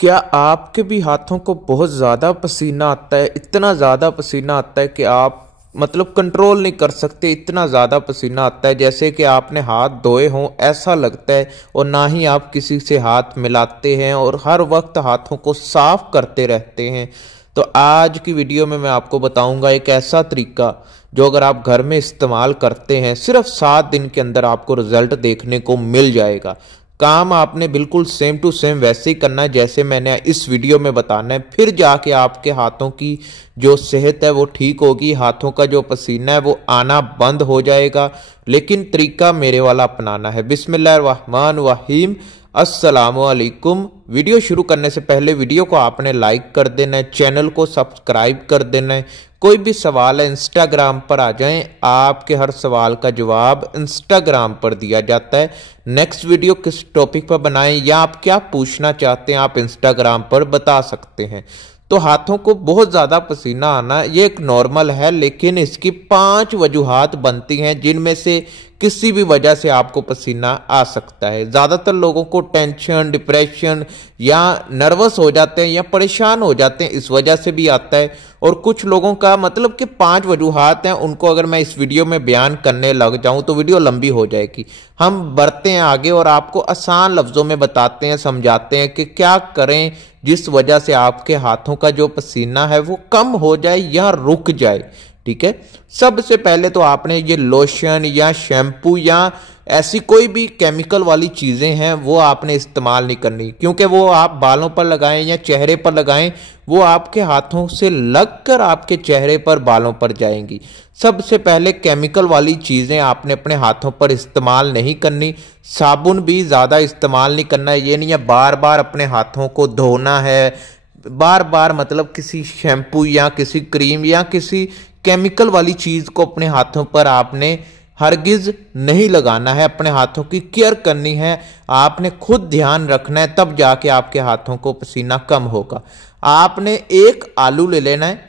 क्या आपके भी हाथों को बहुत ज़्यादा पसीना आता है? इतना ज़्यादा पसीना आता है कि आप कंट्रोल नहीं कर सकते। इतना ज़्यादा पसीना आता है जैसे कि आपने हाथ धोए हों ऐसा लगता है, और ना ही आप किसी से हाथ मिलाते हैं और हर वक्त हाथों को साफ करते रहते हैं। तो आज की वीडियो में मैं आपको बताऊंगा एक ऐसा तरीका जो अगर आप घर में इस्तेमाल करते हैं सिर्फ 7 दिन के अंदर आपको रिजल्ट देखने को मिल जाएगा। काम आपने बिल्कुल सेम टू सेम वैसे ही करना है जैसे मैंने इस वीडियो में बताना है, फिर जाके आपके हाथों की जो सेहत है वो ठीक होगी, हाथों का जो पसीना है वो आना बंद हो जाएगा। लेकिन तरीका मेरे वाला अपनाना है। बिस्मिल्लाहिर्रहमानिर्रहीम, अस्सलामुअलैकुम। वीडियो शुरू करने से पहले वीडियो को आपने लाइक कर देना है, चैनल को सब्सक्राइब कर देना है। कोई भी सवाल है इंस्टाग्राम पर आ जाएं, आपके हर सवाल का जवाब इंस्टाग्राम पर दिया जाता है। नेक्स्ट वीडियो किस टॉपिक पर बनाएं या आप क्या पूछना चाहते हैं आप इंस्टाग्राम पर बता सकते हैं। तो हाथों को बहुत ज़्यादा पसीना आना ये एक नॉर्मल है, लेकिन इसकी 5 वजूहात बनती हैं जिनमें से किसी भी वजह से आपको पसीना आ सकता है। ज़्यादातर लोगों को टेंशन, डिप्रेशन या नर्वस हो जाते हैं या परेशान हो जाते हैं, इस वजह से भी आता है। और कुछ लोगों का कि 5 वजूहात हैं, उनको अगर मैं इस वीडियो में बयान करने लग जाऊं तो वीडियो लंबी हो जाएगी। हम बढ़ते हैं आगे और आपको आसान लफ्ज़ों में बताते हैं, समझाते हैं कि क्या करें जिस वजह से आपके हाथों का जो पसीना है वो कम हो जाए या रुक जाए। ठीक है, सबसे पहले तो आपने ये लोशन या शैम्पू या ऐसी कोई भी केमिकल वाली चीज़ें हैं वो आपने इस्तेमाल नहीं करनी, क्योंकि वो आप बालों पर लगाएं या चेहरे पर लगाएं वो आपके हाथों से लगकर आपके चेहरे पर, बालों पर जाएंगी। सबसे पहले केमिकल वाली चीज़ें आपने अपने हाथों पर इस्तेमाल नहीं करनी। साबुन भी ज़्यादा इस्तेमाल नहीं करना है। ये नहीं है बार बार अपने हाथों को धोना है, बार बार किसी शैम्पू या किसी क्रीम या किसी केमिकल वाली चीज़ को अपने हाथों पर आपने हरगिज नहीं लगाना है। अपने हाथों की केयर करनी है, आपने खुद ध्यान रखना है, तब जाके आपके हाथों को पसीना कम होगा। आपने एक आलू ले लेना है,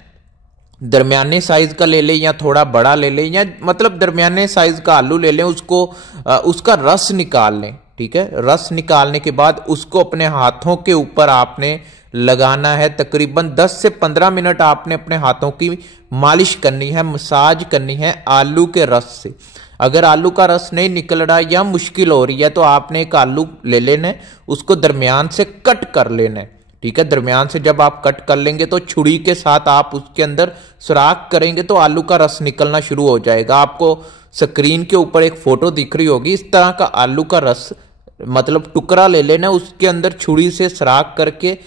दरमियाने साइज का ले लें या थोड़ा बड़ा ले लें, या दरमियाने साइज का आलू ले लें, उसका रस निकाल लें। ठीक है, रस निकालने के बाद उसको अपने हाथों के ऊपर आपने लगाना है। तकरीबन 10 से 15 मिनट आपने अपने हाथों की मालिश करनी है, मसाज करनी है आलू के रस से। अगर आलू का रस नहीं निकल रहा या मुश्किल हो रही है तो आपने एक आलू ले लेना है, उसको दरमियान से कट कर लेना है। ठीक है, दरमियान से जब आप कट कर लेंगे तो छुरी के साथ आप उसके अंदर सुराख करेंगे तो आलू का रस निकलना शुरू हो जाएगा। आपको स्क्रीन के ऊपर एक फोटो दिख रही होगी, इस तरह का आलू का रस टुकड़ा ले लेना, उसके अंदर छुरी से सुराख करके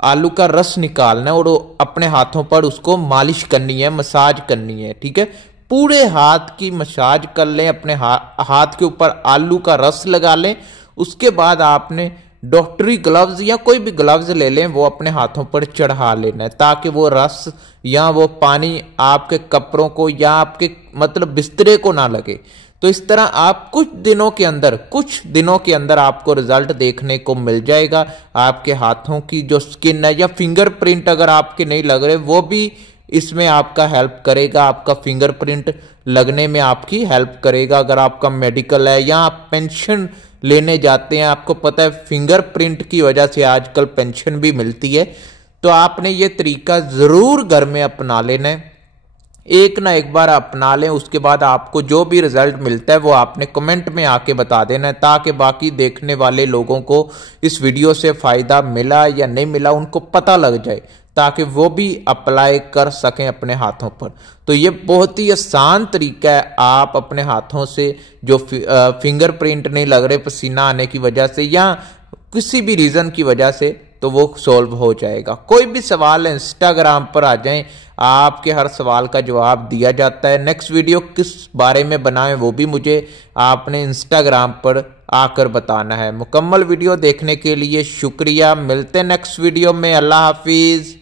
आलू का रस निकालना है और अपने हाथों पर उसको मालिश करनी है, मसाज करनी है। ठीक है, पूरे हाथ की मसाज कर लें, अपने हाथ के ऊपर आलू का रस लगा लें। उसके बाद आपने डॉक्टरी ग्लव्स या कोई भी ग्लव्स ले लें, वो अपने हाथों पर चढ़ा लेना है ताकि वो रस या वो पानी आपके कपड़ों को या आपके बिस्तरे को ना लगे। तो इस तरह आप कुछ दिनों के अंदर आपको रिजल्ट देखने को मिल जाएगा। आपके हाथों की जो स्किन है या फिंगरप्रिंट अगर आपके नहीं लग रहे वो भी इसमें आपका हेल्प करेगा, आपका फिंगरप्रिंट लगने में आपकी हेल्प करेगा। अगर आपका मेडिकल है या आप पेंशन लेने जाते हैं, आपको पता है फिंगरप्रिंट की वजह से आजकल पेंशन भी मिलती है, तो आपने ये तरीका ज़रूर घर में अपना लेना है। एक ना एक बार अपना लें, उसके बाद आपको जो भी रिजल्ट मिलता है वो आपने कमेंट में आके बता देना है, ताकि बाकी देखने वाले लोगों को इस वीडियो से फ़ायदा मिला या नहीं मिला उनको पता लग जाए, ताकि वो भी अप्लाई कर सकें अपने हाथों पर। तो ये बहुत ही आसान तरीका है, आप अपने हाथों से जो फिंगरप्रिंट नहीं लग रहे पसीना आने की वजह से या किसी भी रीज़न की वजह से, तो वो सॉल्व हो जाएगा। कोई भी सवाल है इंस्टाग्राम पर आ जाएं, आपके हर सवाल का जवाब दिया जाता है। नेक्स्ट वीडियो किस बारे में बनाएं वो भी मुझे आपने इंस्टाग्राम पर आकर बताना है। मुकम्मल वीडियो देखने के लिए शुक्रिया। मिलते हैं नेक्स्ट वीडियो में। अल्लाह हाफिज़।